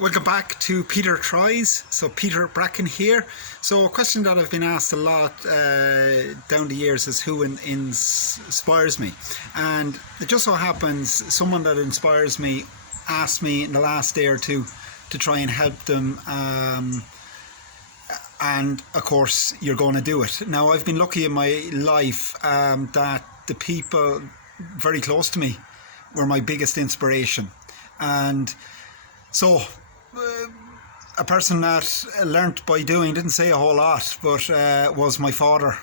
Welcome back to Peter Tries. So Peter Bracken here. So a question that I've been asked a lot down the years is who inspires me. And it just so happens someone that inspires me asked me in the last day or two to try and help them. And of course you're going to do it. Now I've been lucky in my life that the people very close to me were my biggest inspiration. And so a person that learnt by doing, didn't say a whole lot, but was my father,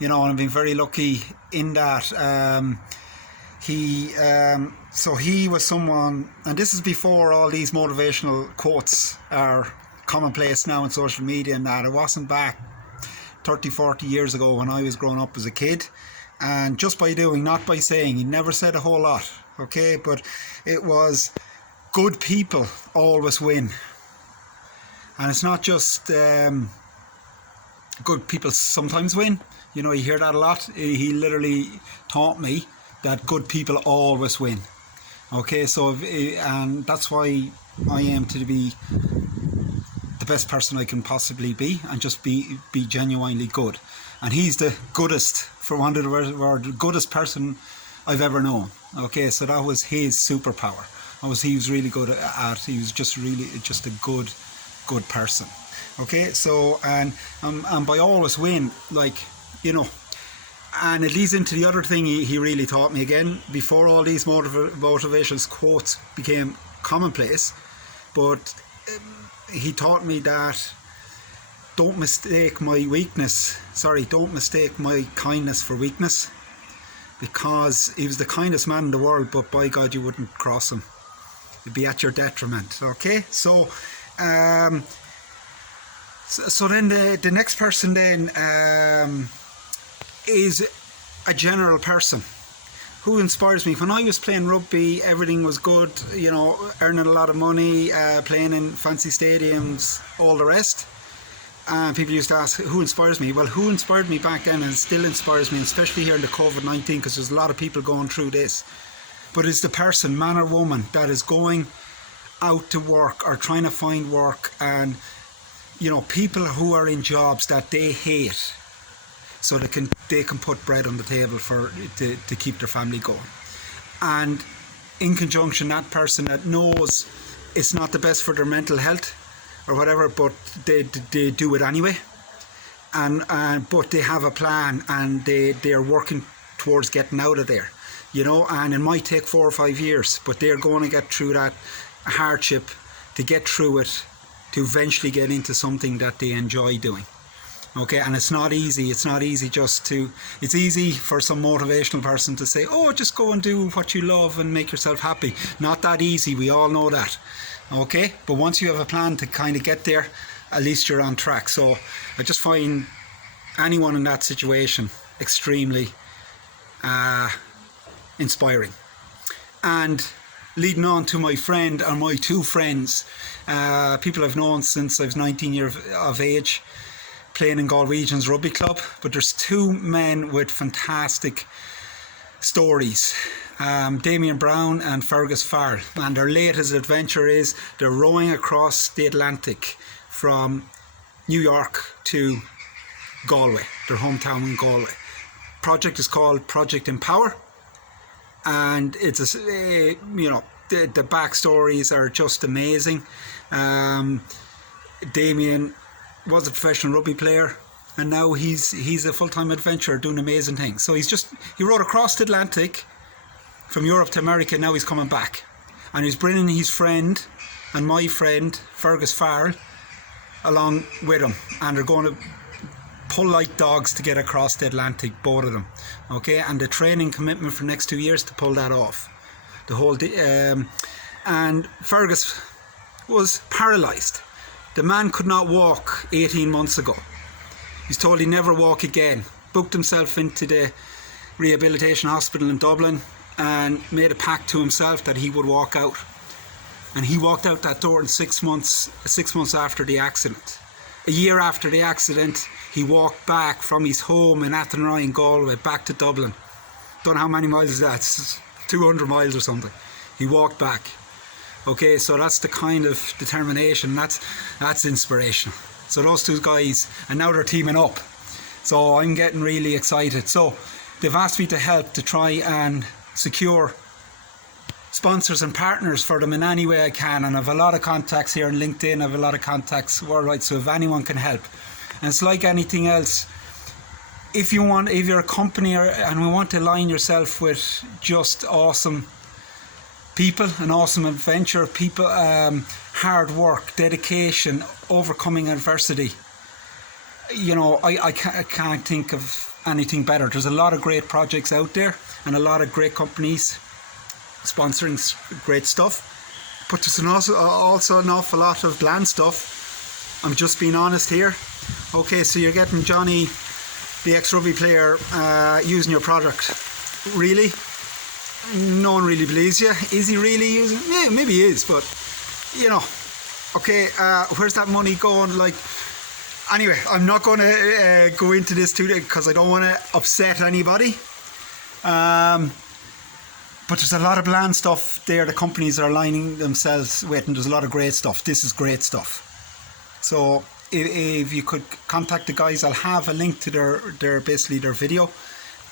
and I've been very lucky in that. He was someone, and this is before all these motivational quotes are commonplace now in social media, and that it wasn't back 30-40 years ago when I was growing up as a kid. And just by doing, not by saying, he never said a whole lot, okay, but it was good people always win. And it's not just good people sometimes win. You hear that a lot. He literally taught me that good people always win. Okay, and that's why I aim to be the best person I can possibly be and just be genuinely good. And he's the goodest, for want of the word, the goodest person I've ever known. Okay, so that was his superpower. He was really good at. He was just a good person. Okay, so and by always win, and it leads into the other thing he really taught me again. Before all these motivational quotes became commonplace, but he taught me that don't mistake my kindness for weakness, because he was the kindest man in the world, but by God you wouldn't cross him. It'd be at your detriment. Okay, so then the next person then is a general person who inspires me. When I was playing rugby, everything was good, earning a lot of money, playing in fancy stadiums, all the rest. And people used to ask, who inspires me? Well, who inspired me back then and still inspires me, especially here in the COVID-19, because there's a lot of people going through this. But it's the person, man or woman, that is going out to work or trying to find work, and people who are in jobs that they hate, so they can put bread on the table to keep their family going. And in conjunction, that person that knows it's not the best for their mental health or whatever, but they do it anyway, but they have a plan and they are working towards getting out of there. And it might take 4 or 5 years, but they're going to get through that hardship to get through it, to eventually get into something that they enjoy doing. Okay, and it's not easy. It's not easy it's easy for some motivational person to say, oh, just go and do what you love and make yourself happy. Not that easy, we all know that. Okay, but once you have a plan to kind of get there, at least you're on track. So I just find anyone in that situation extremely inspiring. And leading on to my friend and my two friends, people I've known since I was 19 years of age, playing in Galwegians Rugby Club. But there's two men with fantastic stories, Damien Brown and Fergus Farrell. And their latest adventure is they're rowing across the Atlantic from New York to Galway, their hometown in Galway. Project is called Project Empower. And it's the backstories are just amazing. Damien was a professional rugby player, and now he's a full-time adventurer doing amazing things. So he rode across the Atlantic from Europe to America. Now he's coming back, and he's bringing his friend and my friend Fergus Farrell along with him, and they're going to pull like dogs to get across the Atlantic, both of them. Okay, and the training commitment for the next 2 years to pull that off. And Fergus was paralysed. The man could not walk 18 months ago. He's told he'd never walk again. Booked himself into the rehabilitation hospital in Dublin and made a pact to himself that he would walk out. And he walked out that door in 6 months after the accident. A year after the accident, he walked back from his home in Athenry in Galway back to Dublin. Don't know how many miles is that, 200 miles or something. He walked back. Okay, so that's the kind of determination, that's inspirational. So those two guys, and now they're teaming up. So I'm getting really excited. So they've asked me to help to try and secure sponsors and partners for them in any way I can. And I have a lot of contacts here on LinkedIn, I have a lot of contacts worldwide, so if anyone can help. And it's like anything else. If you're a company and we want to align yourself with just awesome people, an awesome adventure, people, hard work, dedication, overcoming adversity. You know, I can't think of anything better. There's a lot of great projects out there and a lot of great companies sponsoring great stuff. But there's also an awful lot of bland stuff. I'm just being honest here. Okay, so you're getting Johnny, the ex-rugby player, using your product. Really? No one really believes you. Is he really using it? Yeah, maybe he is, but you know, okay, where's that money going? Like, anyway, I'm not going to go into this today because I don't want to upset anybody. But there's a lot of bland stuff there. The companies are aligning themselves with, and there's a lot of great stuff. This is great stuff. So if you could contact the guys, I'll have a link to their video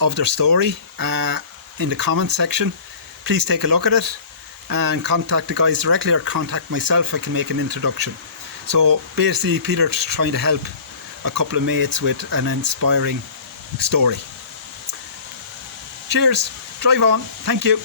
of their story in the comments section. Please take a look at it and contact the guys directly, or contact myself. I can make an introduction. So basically, Peter's trying to help a couple of mates with an inspiring story. Cheers, drive on, thank you.